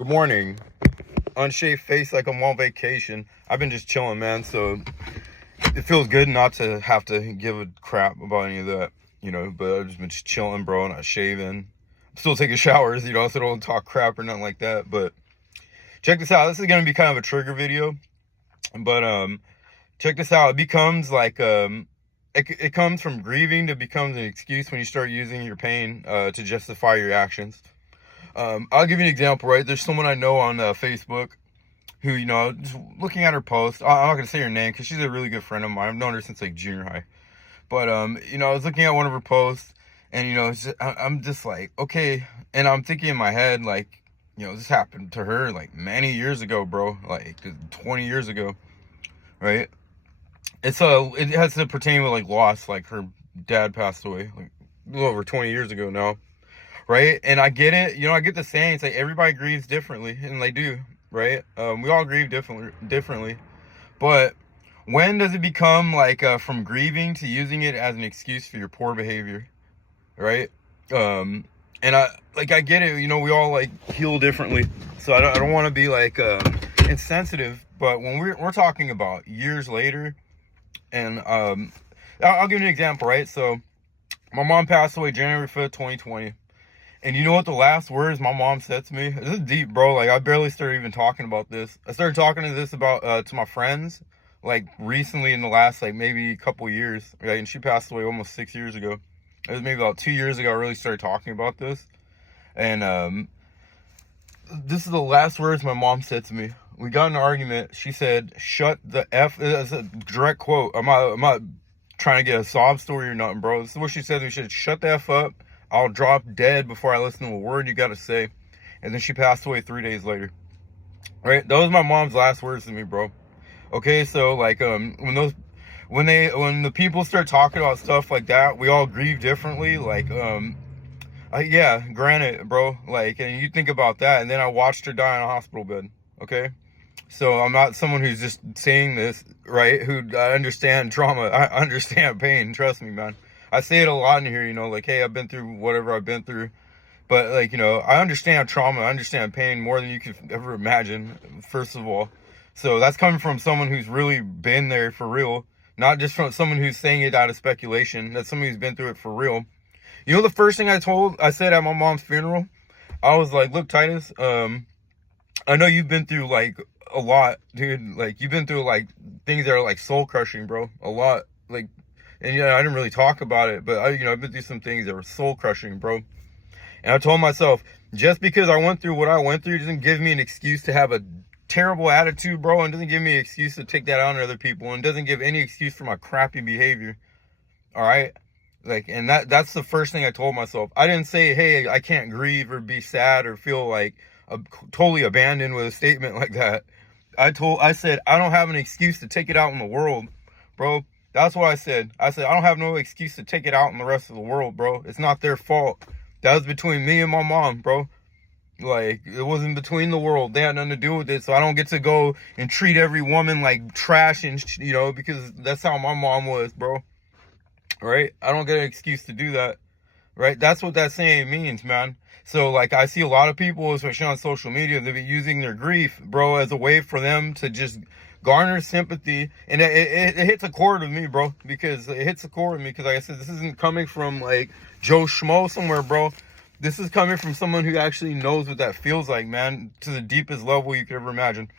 Good morning. Unshaved face like I'm on vacation. I've been just chilling, man, so it feels good not to have to give a crap about any of that, but I've just been just chilling, bro, not shaving. I'm still taking showers, so don't talk crap or nothing like that, but check this out. This is going to be kind of a trigger video, but check this out. It becomes like, it comes from grieving to becomes an excuse when you start using your pain to justify your actions. I'll give you an example, right? There's someone I know on Facebook who, just looking at her post, I'm not going to say her name because she's a really good friend of mine. I've known her since like junior high. But, I was looking at one of her posts and, I'm just like, okay. And I'm thinking in my head, like, this happened to her like many years ago, bro, like 20 years ago, right? It has to pertain with like loss, like her dad passed away like a little over 20 years ago now. Right? And I get it. I get the saying. It's like everybody grieves differently, and they do, right? We all grieve differently. But when does it become like from grieving to using it as an excuse for your poor behavior, right? And I get it. We all like heal differently, so I don't want to be like insensitive. But when we're talking about years later, and I'll give you an example, right? So my mom passed away January 5th, 2020. And you know what the last words my mom said to me? This is deep, bro. Like, I barely started even talking about this. I started talking to this about to my friends, like, recently in the last, like, maybe couple years. Right? And she passed away almost 6 years ago. It was maybe about 2 years ago I really started talking about this. And this is the last words my mom said to me. We got in an argument. She said, "Shut the F." That's a direct quote. I'm not trying to get a sob story or nothing, bro. This is what she said to me. She said, "Shut the F up. I'll drop dead before I listen to a word you got to say." And then she passed away 3 days later. Right? Those were my mom's last words to me, bro. Okay, so like when the people start talking about stuff like that, we all grieve differently. Like yeah, granted, bro. Like, and you think about that, and then I watched her die in a hospital bed. Okay, so I'm not someone who's just saying this, right? I understand trauma. I understand pain. Trust me, man. I say it a lot in here, like, hey, I've been through whatever I've been through. But, like, I understand trauma. I understand pain more than you could ever imagine, first of all. So that's coming from someone who's really been there for real. Not just from someone who's saying it out of speculation. That's someone who's been through it for real. The first thing I said at my mom's funeral? I was like, look, Titus, I know you've been through, like, a lot, dude. Like, you've been through, like, things that are, like, soul-crushing, bro. A lot. Like, and I didn't really talk about it, but I've been through some things that were soul crushing, bro. And I told myself, just because I went through what I went through doesn't give me an excuse to have a terrible attitude, bro, and doesn't give me an excuse to take that out on other people, and doesn't give any excuse for my crappy behavior. All right? Like, and that's the first thing I told myself. I didn't say, hey, I can't grieve or be sad or feel like totally abandoned with a statement like that. I said, I don't have an excuse to take it out in the world, bro. That's what I said. I said, I don't have no excuse to take it out on the rest of the world, bro. It's not their fault. That was between me and my mom, bro. Like, it wasn't between the world. They had nothing to do with it. So I don't get to go and treat every woman like trash and, because that's how my mom was, bro. Right? I don't get an excuse to do that. Right? That's what that saying means, man. So, like, I see a lot of people, especially on social media, they be using their grief, bro, as a way for them to just garner sympathy. And it hits a chord with me, bro, because it hits a chord with me because, like I said, this isn't coming from like Joe Schmo somewhere, bro. This is coming from someone who actually knows what that feels like, man, to the deepest level you could ever imagine,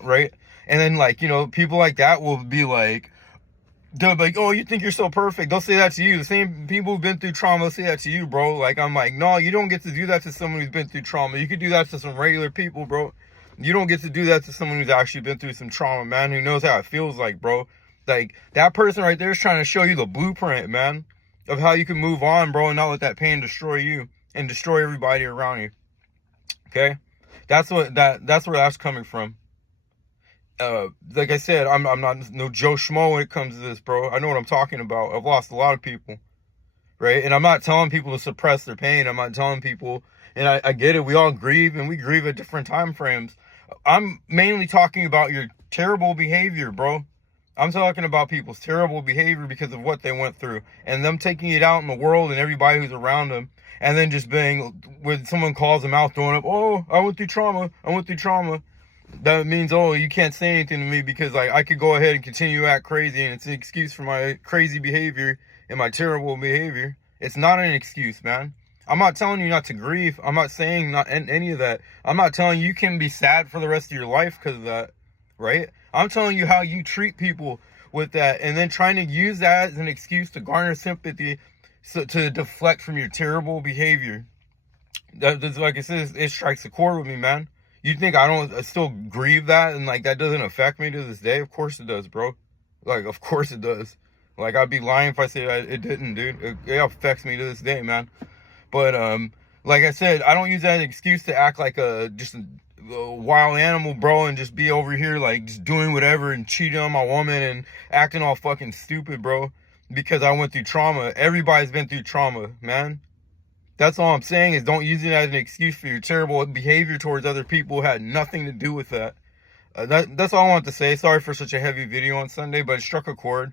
right? And then, like, people like that will be like, they'll be like, oh, you think you're so perfect. They'll say that to you. The same people who've been through trauma will say that to you, bro. Like, I'm like, no, you don't get to do that to someone who's been through trauma. You could do that to some regular people, bro. You don't get to do that to someone who's actually been through some trauma, man, who knows how it feels like, bro. Like, that person right there is trying to show you the blueprint, man, of how you can move on, bro, and not let that pain destroy you and destroy everybody around you. Okay? That's where that's coming from. Like I said, I'm not no Joe Schmo when it comes to this, bro. I know what I'm talking about. I've lost a lot of people, right? And I'm not telling people to suppress their pain. I'm not telling people, and I get it. We all grieve, and we grieve at different time frames. I'm mainly talking about your terrible behavior, bro. I'm talking about people's terrible behavior because of what they went through, and them taking it out in the world and everybody who's around them, and then just being, when someone calls them out, throwing up, oh, I went through trauma, that means, oh, you can't say anything to me because I could go ahead and continue to act crazy, and it's an excuse for my crazy behavior and my terrible behavior. It's not an excuse, man. I'm not telling you not to grieve. I'm not saying not any of that. I'm not telling you can be sad for the rest of your life because of that, right? I'm telling you how you treat people with that, and then trying to use that as an excuse to garner sympathy, so to deflect from your terrible behavior. That's, like I said, it strikes a chord with me, man. You think I still grieve that, and like that doesn't affect me to this day? Of course it does, bro. Like, of course it does. Like, I'd be lying if I said it didn't, dude. It affects me to this day, man. But like I said, I don't use that as an excuse to act like just a wild animal, bro, and just be over here like just doing whatever and cheating on my woman and acting all fucking stupid, bro, because I went through trauma. Everybody's been through trauma, man. That's all I'm saying, is don't use it as an excuse for your terrible behavior towards other people who had nothing to do with that. That's all I want to say. Sorry for such a heavy video on Sunday, but it struck a chord.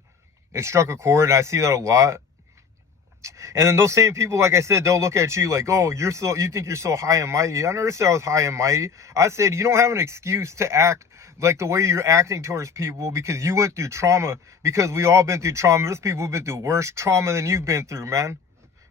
It struck a chord, and I see that a lot. And then those same people, like I said, they'll look at you like, oh, you think you're so high and mighty. I never said I was high and mighty. I said you don't have an excuse to act like the way you're acting towards people because you went through trauma, because we all been through trauma. There's people who've been through worse trauma than you've been through, man.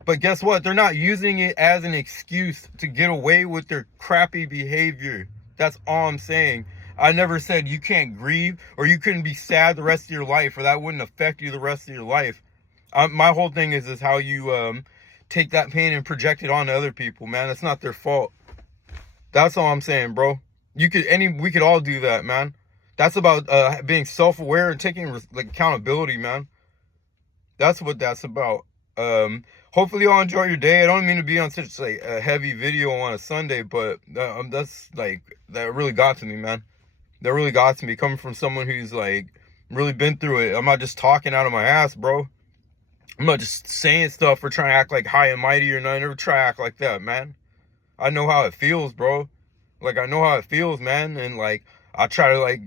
But guess what? They're not using it as an excuse to get away with their crappy behavior. That's all I'm saying. I never said you can't grieve or you couldn't be sad the rest of your life, or that wouldn't affect you the rest of your life. My whole thing is how you take that pain and project it onto other people, man. It's not their fault. That's all I'm saying, bro. We could all do that, man. That's about being self-aware and taking like accountability, man. That's what that's about. Hopefully y'all enjoy your day. I don't mean to be on such like a heavy video on a Sunday, but that's like, that really got to me, man. That really got to me, coming from someone who's like really been through it. I'm not just talking out of my ass, bro. I'm not just saying stuff or trying to act like high and mighty or nothing. I never try to act like that, man. I know how it feels, bro. Like, I know how it feels, man. And like, I try to like,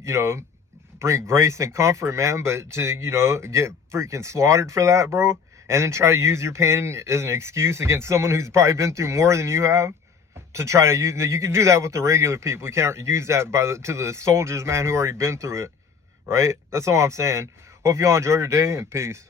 bring grace and comfort, man. But to, get freaking slaughtered for that, bro, and then try to use your pain as an excuse against someone who's probably been through more than you have, to try to use, you can do that with the regular people. You can't use that to the soldiers, man, who already been through it, right? That's all I'm saying. Hope y'all enjoy your day, and peace.